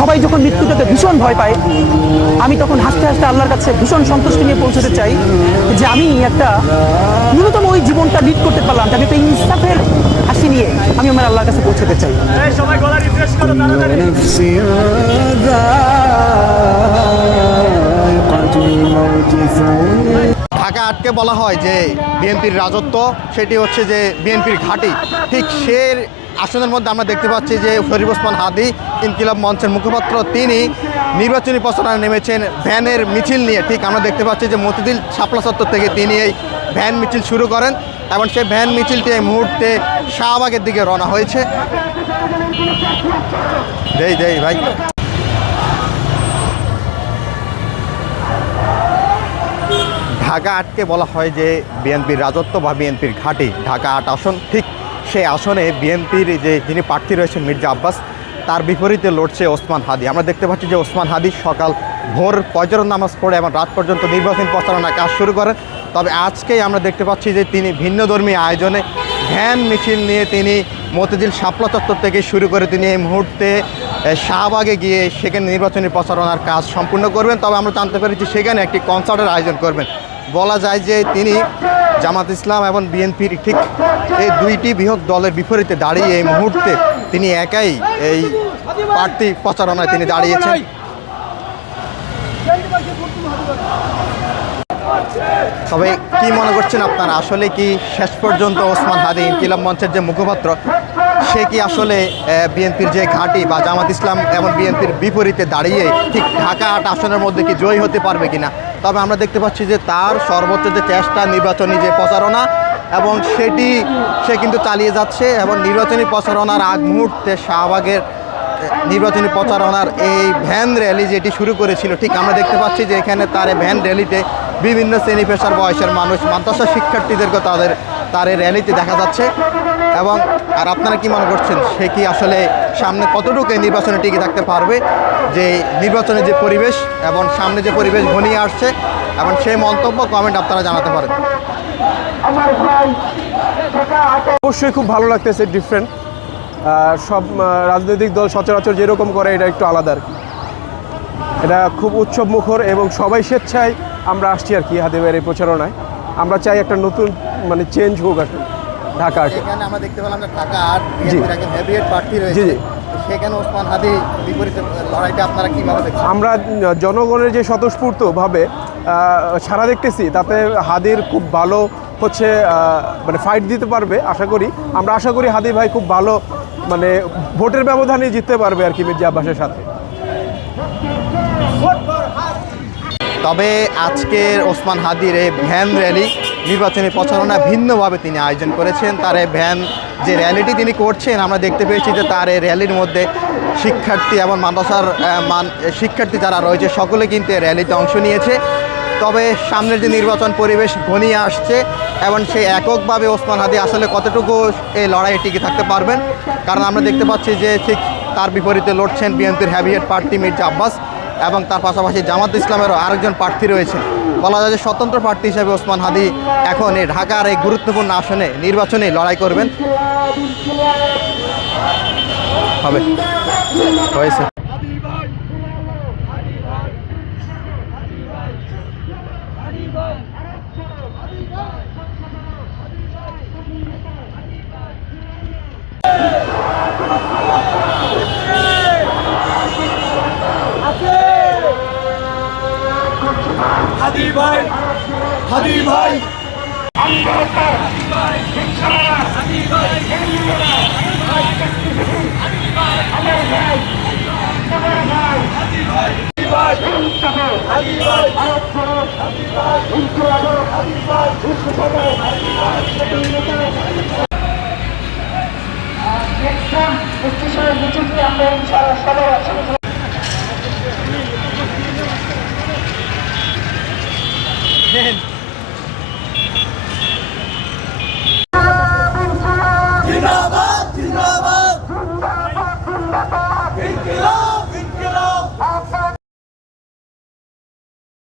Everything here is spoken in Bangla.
সবাই যখন মৃত্যুটাকে ভীষণ ভয় পায়, আমি তখন হাসতে হাসতে আল্লাহর কাছে ভীষণ সন্তুষ্টি নিয়ে পৌঁছতে চাই যে আমি একটা ন্যূনতম ওই জীবনটা লিড করতে পারলাম, আমি একটা ইনসাফের হাসি নিয়ে আমি আমার আল্লাহর কাছে পৌঁছতে চাই। সবাই গলা রিফ্রেশ করো তাড়াতাড়ি। ঢাকা আটকে বলা হয় যে বিএনপির রাজত্ব, সেটি হচ্ছে যে বিএনপির ঘাঁটি। ঠিক সে আসনের মধ্যে আমরা দেখতে পাচ্ছি যে শরীফ ওসমান হাদী, ইনকিলাব মঞ্চের মুখপাত্র, তিনি নির্বাচনী প্রচারণায় নেমেছেন ভ্যানের মিছিল নিয়ে। ঠিক আমরা দেখতে পাচ্ছি যে মতিঝিল শাপলা চত্বর থেকে তিনি এই ভ্যান মিছিল শুরু করেন এবং সেই ভ্যান মিছিলটি এই মুহূর্তে শাহবাগের দিকে রওনা হয়েছে। ভাই ঢাকা আটকে বলা হয় যে বিএনপির রাজত্ব বা বিএনপির ঘাঁটি ঢাকা ৮ আসন। ঠিক সেই আসনে বিএনপির যে যিনি প্রার্থী রয়েছেন মির্জা আব্বাস, তার বিপরীতে লড়ছে ওসমান হাদী। আমরা দেখতে পাচ্ছি যে ওসমান হাদী সকাল ভোর ফজর নামাজ পড়ে এবং রাত পর্যন্ত নির্বাচনী প্রচারণার কাজ শুরু করেন। তবে আজকেই আমরা দেখতে পাচ্ছি যে তিনি ভিন্নধর্মী আয়োজনে ভ্যান মিছিল নিয়ে তিনি মতিঝিল শাপলা চত্বর থেকে শুরু করে তিনি এই মুহূর্তে শাহবাগে গিয়ে সেখানে নির্বাচনী প্রচারণার কাজ সম্পূর্ণ করবেন। তবে আমরা জানতে পেরেছি সেখানে একটি কনসার্টের আয়োজন করবেন। বলা যায় যে তিনি জামাত ইসলাম এবং বিএনপির ঠিক এই দুইটি বৃহৎ দলের বিপরীতে দাঁড়িয়ে এই মুহূর্তে তিনি একাই এই প্রার্থী প্রচারণায় তিনি দাঁড়িয়েছেন। তবে কি মনে করছেন আপনারা, আসলে কি শেষ পর্যন্ত ওসমান হাদী, ইনকিলাব মঞ্চের যে মুখপাত্র, সে কি আসলে বিএনপির যে ঘাঁটি বা জামাত ইসলাম এবং বিএনপির বিপরীতে দাঁড়িয়ে ঠিক ঢাকা ৮ আসনের মধ্যে কি জয়ী হতে পারবে কিনা? তবে আমরা দেখতে পাচ্ছি যে তার সর্বোচ্চ যে চেষ্টা, নির্বাচনী যে প্রচারণা, এবং সেটি সে কিন্তু চালিয়ে যাচ্ছে। এবং নির্বাচনী প্রচারণার আগ মুহূর্তে শাহবাগের নির্বাচনী প্রচারণার এই ভ্যান র্যালি যেটি শুরু করেছিল, ঠিক আমরা দেখতে পাচ্ছি যে এখানে তার ভ্যান র্যালিতে বিভিন্ন শ্রেণী পেশার বয়সের মানুষ, মাদ্রাসা শিক্ষার্থীদেরকে তার এই র্যালিতে দেখা যাচ্ছে। এবং আর আপনারা কি মনে করছেন, সে কি আসলে সামনে কতটুকু এই নির্বাচনে টিকে থাকতে পারবে? যে নির্বাচনের যে পরিবেশ এবং সামনে যে পরিবেশ ঘনিয়ে আসছে, এবং সেই মন্তব্য কমেন্ট আপনারা জানাতে পারেন। অবশ্যই খুব ভালো লাগতেছে, ডিফারেন্ট। সব রাজনৈতিক দল সচরাচর যেরকম করে এটা একটু আলাদা আর কি। এটা খুব উৎসব মুখর এবং সবাই স্বেচ্ছায় আমরা আসছি আর কি হাদিবের এই প্রচারণায়। আমরা চাই একটা নতুন মানে চেঞ্জ হোক আর কি ঢাকা ৮। এখানে আমরা দেখতে পেলাম যে ঢাকা ৮ বিএনপির একজন হেভিওয়েট প্রার্থী রয়েছে। জি। সেখানে ওসমান হাদী বিপরীতে লড়াইটা আপনারা কীভাবে দেখছেন? আমরা জনগণের যে স্বতঃস্ফূর্তভাবে সাড়া দেখতেছি, তাতে হাদীর খুব ভালো হচ্ছে মানে ফাইট দিতে পারবে আশা করি। আমরা আশা করি হাদী ভাই খুব ভালো মানে ভোটের ব্যবধানে জিততে পারবে আর কি মির্জা আব্বাসের সাথে। তবে আজকের ওসমান হাদীর এই ভ্যান র্যালি নির্বাচনী প্রচারণা ভিন্নভাবে তিনি আয়োজন করেছেন। তার এই ভ্যান যে র্যালিটি তিনি করছেন, আমরা দেখতে পেয়েছি যে তার এই র্যালির মধ্যে শিক্ষার্থী এবং মাদ্রাসার শিক্ষার্থী যারা রয়েছে সকলে কিন্তু এই র্যালিতে অংশ নিয়েছে। তবে সামনের যে নির্বাচন পরিবেশ ঘনিয়ে আসছে এবং সেই এককভাবে ওসমান হাদী আসলে কতটুকু এই লড়াইয়ে টিকে থাকতে পারবেন, কারণ আমরা দেখতে পাচ্ছি যে ঠিক তার বিপরীতে লড়ছেন বিএনপির হেভিওয়েট প্রার্থী মির্জা আব্বাস, এবং তার পাশাপাশি জামাত ইসলামেরও আরেকজন প্রার্থী রয়েছেন। বলা যায় যে স্বতন্ত্র প্রার্থী হিসেবে ওসমান হাদী এখন এই ঢাকার এই গুরুত্বপূর্ণ আসনে নির্বাচনে লড়াই করবেন। হবে হয়েছে। হাদী ভাই, হাদী ভাই, স্টেশনের নিচে গিয়ে আমরা